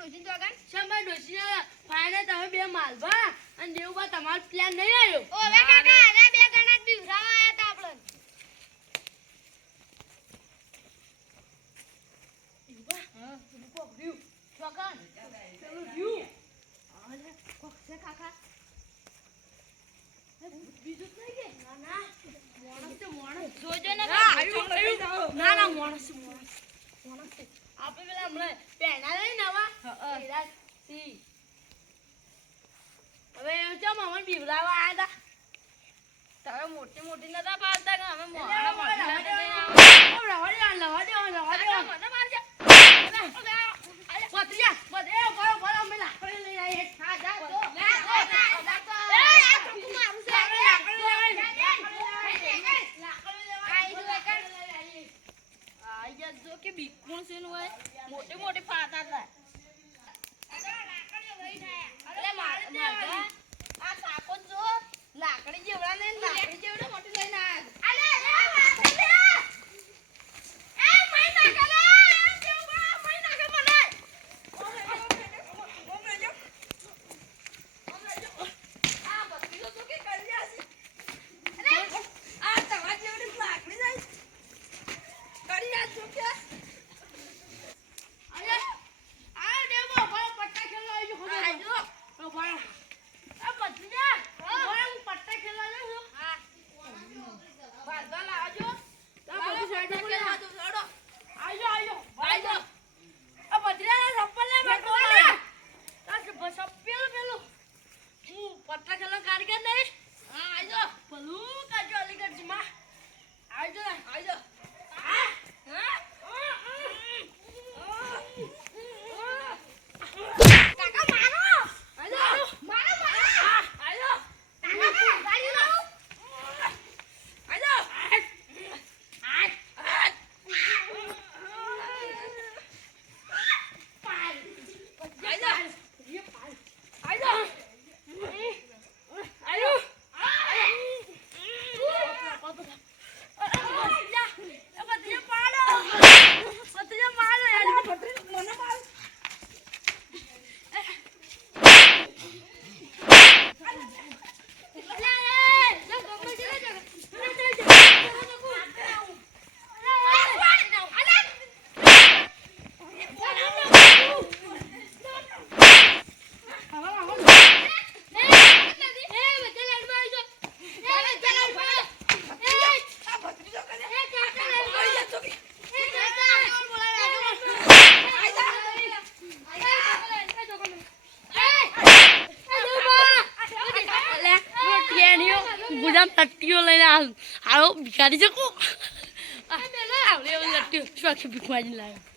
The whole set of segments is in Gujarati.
ડોશી તો આગળ સમય ડોશી ફાઈનલ તમે બે માલવા અને દેવબા તમારો પ્લાન નહીં આવ્યો ઓવે કાકા આને બે ગણા બીવરાવા આયા તા આપણને દેવબા હા કોક વ્યૂ ચોકન પેલું વ્યૂ આલે કોક છે કાકા બીજું થઈ ગયે ના ના મોણસ જોજો ને ના ના મોણસ આપણે પેલા હમણાં પહેણા લઈ નવા એરા સી હવે ચમ અમને બીવરાવા આયા તા તમે મોટી મોટી નતા પાડતા કે અમે મોણા મોટા લવા દે મને મારજો પત્રિયા બધે બરો બરો મે લાકડી લઈ આઈ ખા જા તો જો કે બીકુણ છે નું હોય મોટી મોટી પાતા હતા અરે મારે આ સાકો જો લાકડી જેવડા ને લાકડી જેવડે મોટી લઈને આયા અલે લાકડી લે એ મઈ નાખે લે જેવડા મઈ નાખે મને આ બત્રીઓ તો કે કરી આસી અરે આ તવા જેવડી લાકડી જાય કરી આ છો કે લટ્ટીઓ લઈને આવો ભિખારી છે કો આવલે લટ્ટીઓ સ્વાખી ભીખવાજી લાવ્યો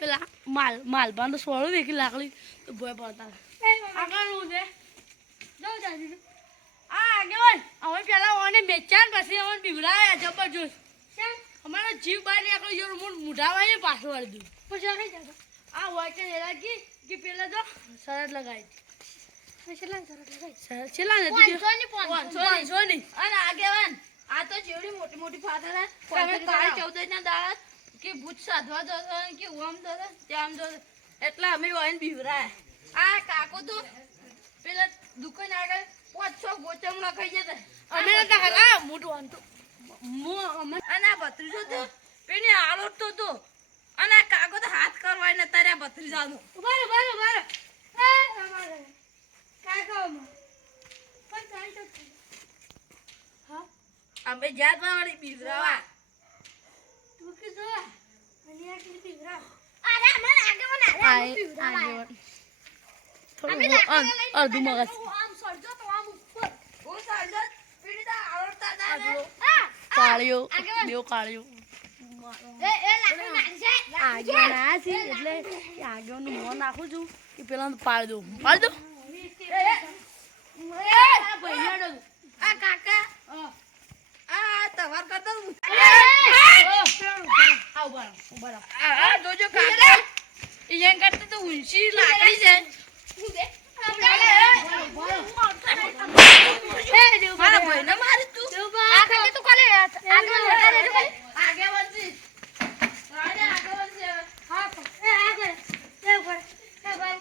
પેલા માલ બાંધો સોળો દેખી લાકડી તો ભોય પડતા આગળ છે આગેવાન અમે પેલા ઓને બેચાન પછી અમને બીવરાયા જબરજસ્ત અમારો જીવ બહાર નીકળ્યો જો મુઢા વાય પાછો વાળી દઉં પછી આગળ જાતો આ હોય કે એલા કે પેલા જો શરત લગાવી છેલ્લા શરત લગાવી છેલ્લા નથી 500 ની અને આગેવાન આ તો જેવડી મોટી મોટી ફાધર તમે કાલ 14 ના દાડા કે ભૂત સાધવા દો કે ઓમ દો તેમ દો એટલા અમે ઓને બીવરાયા આ કાકો તો પેલા દુકાન આગળ 500 ગોચમણા ખાઈ જતા અમે નતા ખાલા મોટું આંતો અને આ ભત્રીજો તો પેને આલોટતો તો અને આ કાકો તો હાથ કરવાય ન તારે ભત્રીજાનો ઉભા એ અમારે કાકો પણ ચાલ તો હા અમે જાત વાળી બીવરાવા તું કે જો અને આ કે બીવરા અરે મને આગેવાન બીવરાવા અડધું મગજ આમ સરજો તો આમ ઉપર ઓ સરજો પીડીતા આવડતા દાને કાળિયો દેવ કાળિયો એ લાકડી નાખશે આગળ ના છે એટલે આગળનું મોં નાખું છું કે પેલા પાડ દો આ ભાઈનો આ કાકા આ તવાર કરતો આ ઉભા આ જોજો કાકા ઈ એમ કરતો તો ઊંચી લાકડી છે મારા ભાઈને મારી તું આ ખાતે તું કોલે આગળ મોટા રહેજો કોલે આગે વધજી રાડે આગે વધજી હવે હા એ આગળ એ ઉપર એ ભાઈ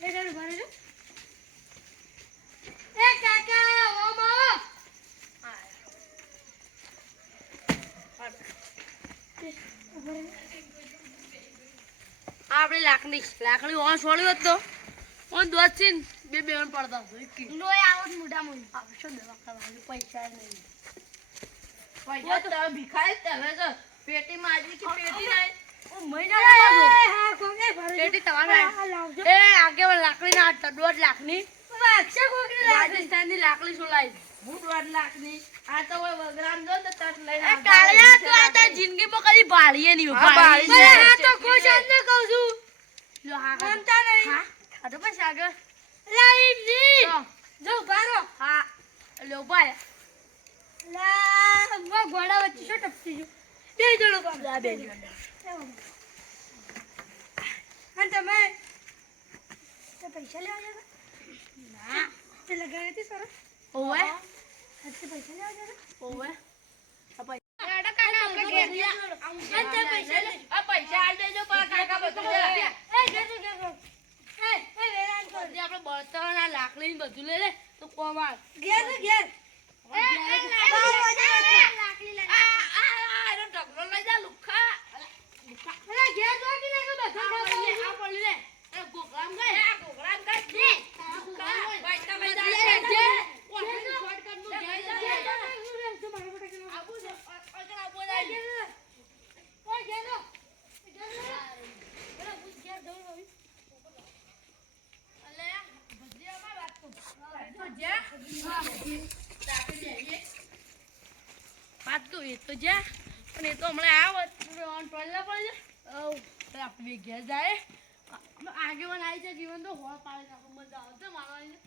એ જણ ભરે જો એ કાકા ઓ માવો આપણે લાકડી ઓન છોડ્યો હતો ઓન દોત છે બે બેન પડતા હતો લોય આવત મોઢા મોઢ આવશો દવા ખાવાનું પૈસા નહીં પૈસા તો ભીખાય તમે તો પેટી માજી કે પેટી નહીં ઓ મહિના હા કોને ભરે પેટી તમારે લાવજો એ આગેવાન લાકડી ના 1.5 લાખની વાક્ષે કોકને રાજસ્થાનની લાકડી સોલાઈ હું 1.5 લાખની આ તો હોય વગરામ જો તો તટ લઈને એ કાળિયા તું આ તાર જિંદગીમાં કદી ભાળીએ નહીં ભાળી આ તો કોશન ને કહું છું લો હા ગમતા નહીં હા આ તો બસ આગળ લાઈવ ની તો જો બારો હા લો ભાઈ લા વા ઘોડા વચ્ચે શું ટપકી જો બે જણો કામ લા બે જણ અને તમે તો પૈસા લેવા જતા ના તે લગાવી હતી સર ઓવે હતે પૈસા લેવા જતા ઓવે એડા કાકા આપણે ઘેર અંતે પૈસા લે આ પૈસા આલ દેજો પા કાકા બધું લે એ ઘેર એ વેરાન કર જે આપણે બળતણ આ લાકડી ને બધું લે લે તો કોમાં ઘેર ઘેર એ લાકડી લે આ એનો ઢગલો લઈ જા લુખા અરે ઘેર તો કે ના બધું આ પડી લે એ ગોગરામ ગઈ આ ગોગરામ ગઈ દે પૈસા લઈ જા શોર્ટકટ નું ઘેર જા આબુ છે અગર આબુ લઈ તો જા પણ એ તો હમણાં આવત ટોયલા પડે આપણે ઘેર જાય આગેવાન આવી છે જીવન તો હોળ પાડી નાખો મજા આવશે મારવાની